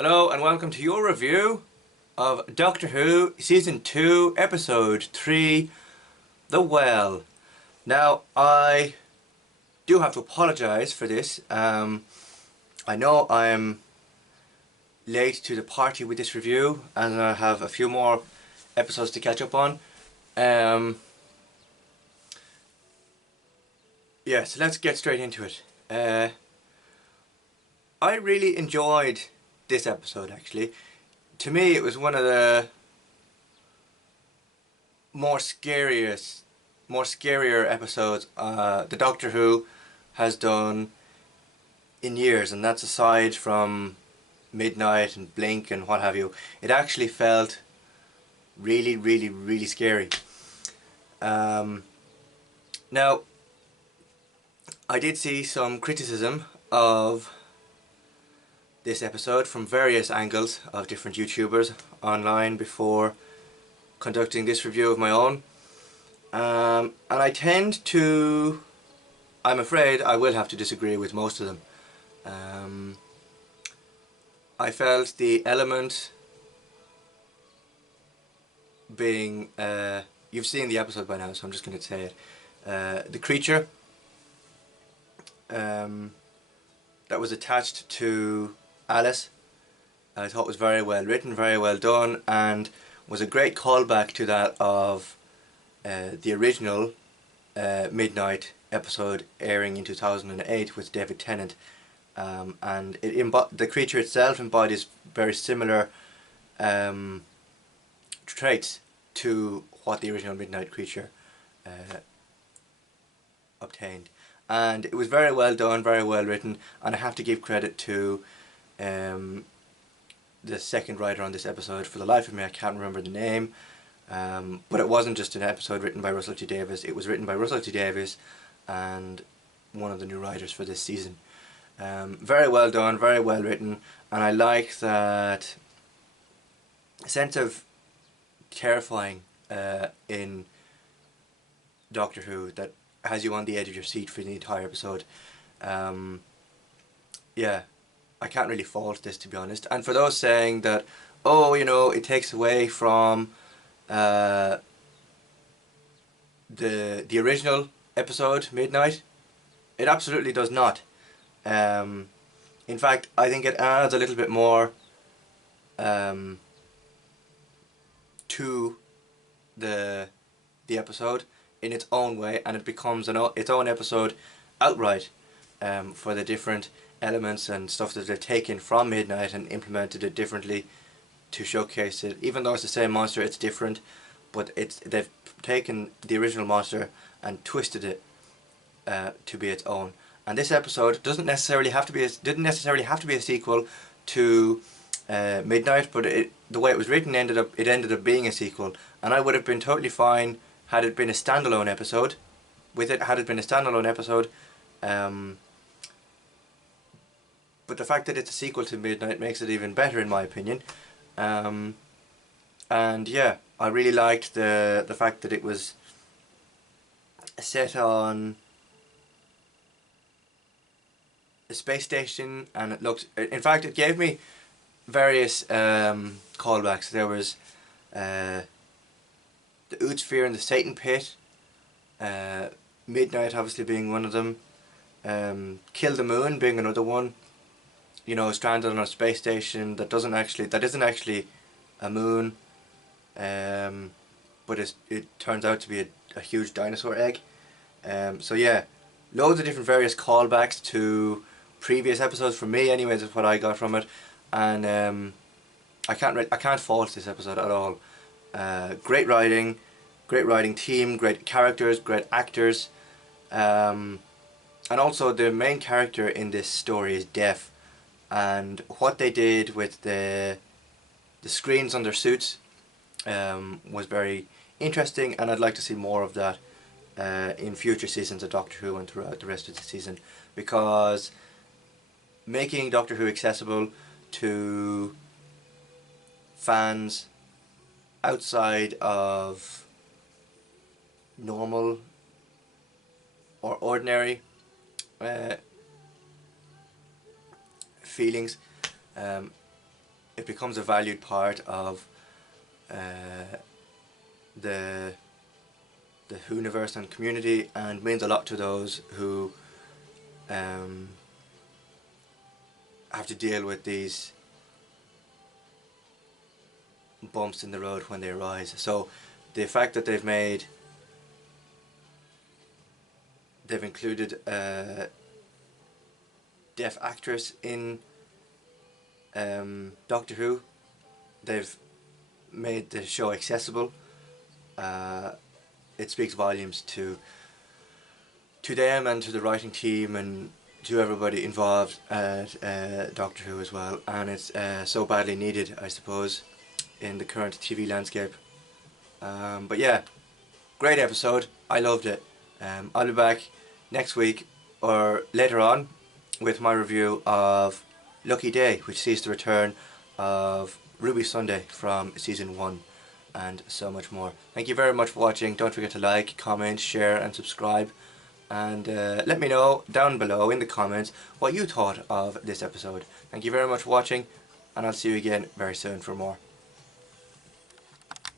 Hello and welcome to your review of Doctor Who Season 2 Episode 3, The Well. Now, I do have to apologise for this. I know I'm late to the party with this review and I have a few more episodes to catch up on. Yeah, so let's get straight into it. I really enjoyed this episode, actually. To me, it was one of the more scarier episodes the Doctor Who has done in years, and that's aside from Midnight and Blink and what have you. It actually felt really scary. Now, I did see some criticism of this episode from various angles of different YouTubers online before conducting this review of my own, and I tend to, I'm afraid I will have to disagree with most of them. I felt the element being, you've seen the episode by now, so I'm just going to say it, the creature that was attached to Alice, I thought was very well written, very well done, and was a great callback to that of the original Midnight episode airing in 2008 with David Tennant, and the creature itself embodies very similar traits to what the original Midnight creature obtained. And it was very well done, very well written, and I have to give credit to the second writer on this episode. For the life of me I can't remember the name, but it wasn't just an episode written by Russell T Davies, it was written by Russell T Davies and one of the new writers for this season. Very well done, very well written, and I like that sense of terrifying in Doctor Who that has you on the edge of your seat for the entire episode. Yeah, I can't really fault this, to be honest. And for those saying that, oh, you know, it takes away from the original episode, Midnight, it absolutely does not. In fact, I think it adds a little bit more to the episode in its own way, and it becomes its own episode outright, for the different elements and stuff that they've taken from Midnight and implemented it differently to showcase it. Even though it's the same monster, it's different, but they've taken the original monster and twisted it to be its own. And this episode didn't necessarily have to be a sequel to Midnight, but the way it was written ended up being a sequel, and I would have been totally fine had it been a standalone episode. But the fact that it's a sequel to Midnight makes it even better, in my opinion. And yeah, I really liked the fact that it was set on a space station, and it looked, in fact it gave me various callbacks. There was the Ood Sphere and the Satan Pit, Midnight obviously being one of them, Kill the Moon being another one. You know, stranded on a space station that isn't actually a moon, but it turns out to be a huge dinosaur egg. So yeah, loads of different various callbacks to previous episodes, for me anyways, is what I got from it, and I can't fault this episode at all. Great writing team, great characters, great actors, and also the main character in this story is deaf, and what they did with the screens on their suits was very interesting, and I'd like to see more of that in future seasons of Doctor Who and throughout the rest of the season, because making Doctor Who accessible to fans outside of normal or ordinary feelings it becomes a valued part of the Whoniverse and community, and means a lot to those who have to deal with these bumps in the road when they arise. So the fact that they've included a deaf actress in Doctor Who, they've made the show accessible. It speaks volumes to them and to the writing team and to everybody involved at Doctor Who as well, and it's so badly needed, I suppose, in the current TV landscape. But yeah, great episode, I loved it. I'll be back next week or later on with my review of Lucky Day, which sees the return of Ruby Sunday from season 1 and so much more. Thank you very much for watching. Don't forget to like, comment, share and subscribe, and let me know down below in the comments what you thought of this episode. Thank you very much for watching, and I'll see you again very soon for more.